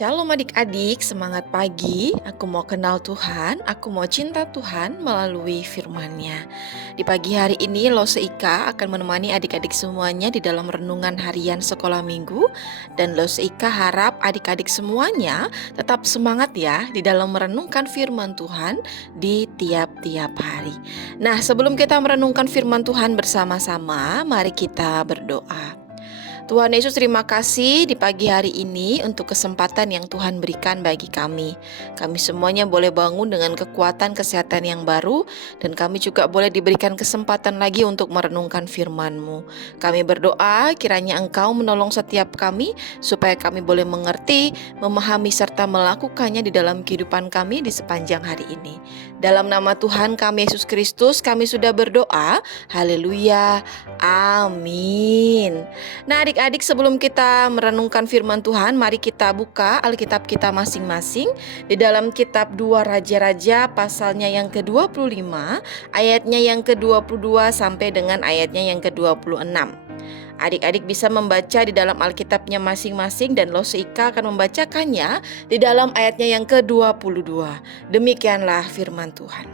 Shalom adik-adik, semangat pagi. Aku mau kenal Tuhan, aku mau cinta Tuhan melalui firman-Nya. Di pagi hari ini Lose Ika akan menemani adik-adik semuanya di dalam renungan harian sekolah minggu. Dan Lose Ika harap adik-adik semuanya tetap semangat ya di dalam merenungkan firman Tuhan di tiap-tiap hari. Nah, sebelum kita merenungkan firman Tuhan bersama-sama, mari kita berdoa. Tuhan Yesus, terima kasih di pagi hari ini untuk kesempatan yang Tuhan berikan bagi kami. Kami semuanya boleh bangun dengan kekuatan kesehatan yang baru, dan kami juga boleh diberikan kesempatan lagi untuk merenungkan firman-Mu. Kami berdoa kiranya Engkau menolong setiap kami, supaya kami boleh mengerti, memahami, serta melakukannya di dalam kehidupan kami di sepanjang hari ini. Dalam nama Tuhan kami Yesus Kristus, kami sudah berdoa. Haleluya. Amin. Nah adik-adik, sebelum kita merenungkan firman Tuhan, mari kita buka Alkitab kita masing-masing di dalam kitab 2 Raja-Raja pasalnya yang ke-25, ayatnya yang ke-22 sampai dengan ayatnya yang ke-26. Adik-adik bisa membaca di dalam Alkitabnya masing-masing, dan Lose Ika akan membacakannya di dalam ayatnya yang ke-22. Demikianlah firman Tuhan.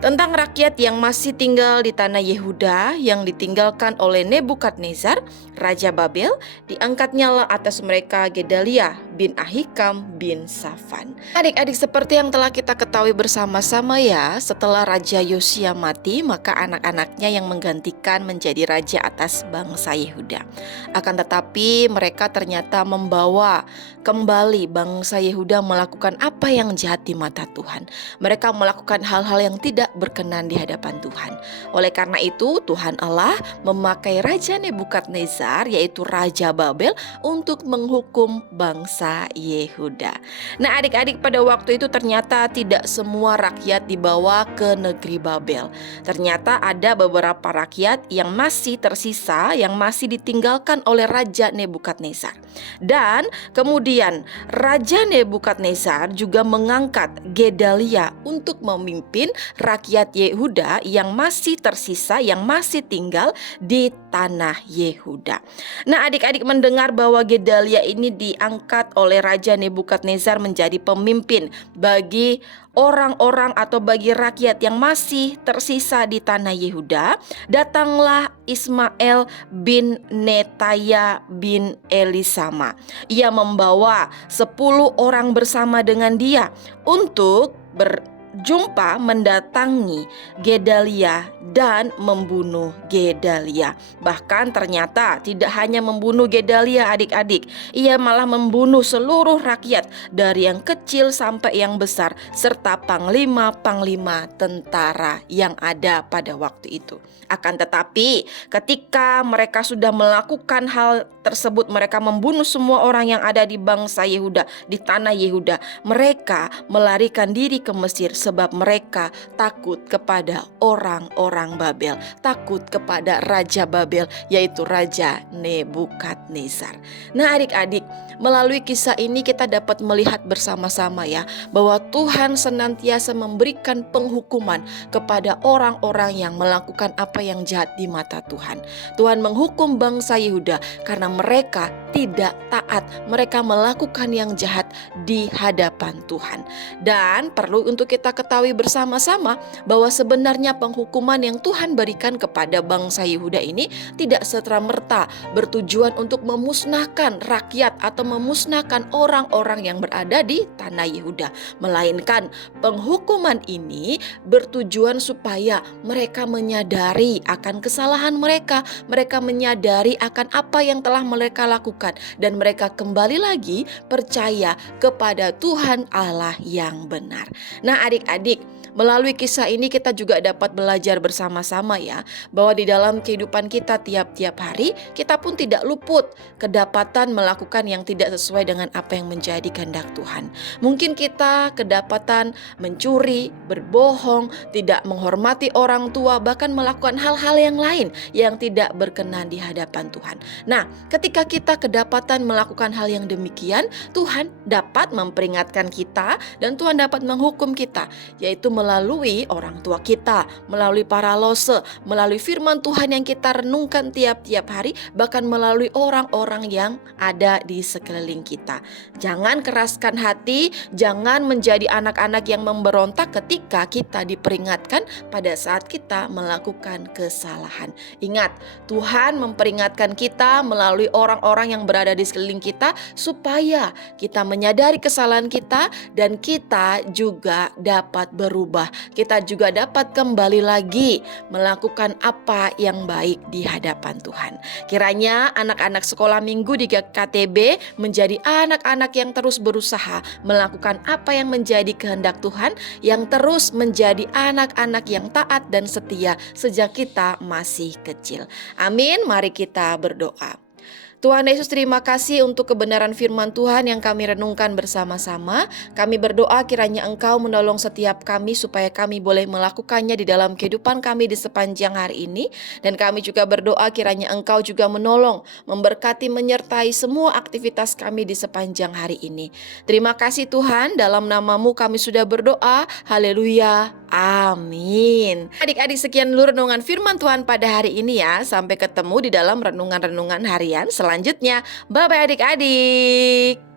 Tentang rakyat yang masih tinggal di tanah Yehuda yang ditinggalkan oleh Nebukadnezar, Raja Babel, diangkatnyalah atas mereka Gedalia bin Ahikam bin Safan. Adik-adik, seperti yang telah kita ketahui bersama-sama ya, setelah Raja Yosia mati, maka anak-anaknya yang menggantikan menjadi raja atas bangsa Yehuda. Akan tetapi mereka ternyata membawa kembali bangsa Yehuda melakukan apa yang jahat di mata Tuhan. Mereka melakukan hal-hal yang tidak berkenan di hadapan Tuhan. Oleh karena itu Tuhan Allah memakai Raja Nebukadnezar, yaitu Raja Babel, untuk menghukum bangsa Yehuda. Nah adik-adik, pada waktu itu ternyata tidak semua rakyat dibawa ke negeri Babel. Ternyata ada beberapa rakyat yang masih tersisa, yang masih ditinggalkan oleh Raja Nebukadnezar. Dan kemudian Raja Nebukadnezar juga mengangkat Gedalia untuk memimpin rakyat Yehuda yang masih tersisa, yang masih tinggal di tanah Yehuda. Nah adik-adik, mendengar bahwa Gedalia ini diangkat oleh Raja Nebukadnezar menjadi pemimpin bagi orang-orang atau bagi rakyat yang masih tersisa di tanah Yehuda, datanglah Ismail bin Netaya bin Elisama. Ia membawa 10 orang bersama dengan dia untuk berjumpa mendatangi Gedalia dan membunuh Gedalia. Bahkan ternyata tidak hanya membunuh Gedalia adik-adik, ia malah membunuh seluruh rakyat dari yang kecil sampai yang besar, serta panglima-panglima tentara yang ada pada waktu itu. Akan tetapi ketika mereka sudah melakukan hal tersebut, mereka membunuh semua orang yang ada di bangsa Yehuda, di tanah Yehuda. Mereka melarikan diri ke Mesir sebab mereka takut kepada orang-orang Babel, takut kepada Raja Babel, yaitu Raja Nebukadnezar. Nah adik-adik, melalui kisah ini kita dapat melihat bersama-sama ya, bahwa Tuhan senantiasa memberikan penghukuman kepada orang-orang yang melakukan apa yang jahat di mata Tuhan. Tuhan menghukum bangsa Yehuda karena mereka tidak taat, mereka melakukan yang jahat di hadapan Tuhan. Dan perlu untuk kita ketahui bersama-sama bahwa sebenarnya penghukuman yang Tuhan berikan kepada bangsa Yehuda ini tidak serta-merta bertujuan untuk memusnahkan rakyat atau memusnahkan orang-orang yang berada di tanah Yehuda, melainkan penghukuman ini bertujuan supaya mereka menyadari akan kesalahan mereka, mereka menyadari akan apa yang telah mereka lakukan, dan mereka kembali lagi percaya kepada Tuhan Allah yang benar. Nah adik-adik, melalui kisah ini kita juga dapat belajar bersama-sama ya, bahwa di dalam kehidupan kita tiap-tiap hari, kita pun tidak luput kedapatan melakukan yang tidak sesuai dengan apa yang menjadi kehendak Tuhan. Mungkin kita kedapatan mencuri, berbohong, tidak menghormati orang tua, bahkan melakukan hal-hal yang lain yang tidak berkenan di hadapan Tuhan. Nah, ketika kita kedapatan melakukan hal yang demikian, Tuhan dapat memperingatkan kita dan Tuhan dapat menghukum kita Yaitu melalui orang tua kita, melalui para lose, melalui firman Tuhan yang kita renungkan tiap-tiap hari, bahkan melalui orang-orang yang ada di sekeliling kita. Jangan keraskan hati, jangan menjadi anak-anak yang memberontak ketika kita diperingatkan pada saat kita melakukan kesalahan. Ingat, Tuhan memperingatkan kita melalui orang-orang yang berada di sekeliling kita supaya kita menyadari kesalahan kita dan kita juga dapat berubah. Kita juga dapat kembali lagi melakukan apa yang baik di hadapan Tuhan. Kiranya anak-anak sekolah minggu di KTB menjadi anak-anak yang terus berusaha melakukan apa yang menjadi kehendak Tuhan, yang terus menjadi anak-anak yang taat dan setia sejak kita masih kecil. Amin. Mari kita berdoa. Tuhan Yesus, terima kasih untuk kebenaran firman Tuhan yang kami renungkan bersama-sama. Kami berdoa kiranya Engkau menolong setiap kami supaya kami boleh melakukannya di dalam kehidupan kami di sepanjang hari ini. Dan kami juga berdoa kiranya Engkau juga menolong, memberkati, menyertai semua aktivitas kami di sepanjang hari ini. Terima kasih Tuhan, dalam nama-Mu kami sudah berdoa. Haleluya. Amin. Adik-adik, sekian dulu renungan firman Tuhan pada hari ini ya. Sampai ketemu di dalam renungan-renungan harian selanjutnya. Bye-bye adik-adik.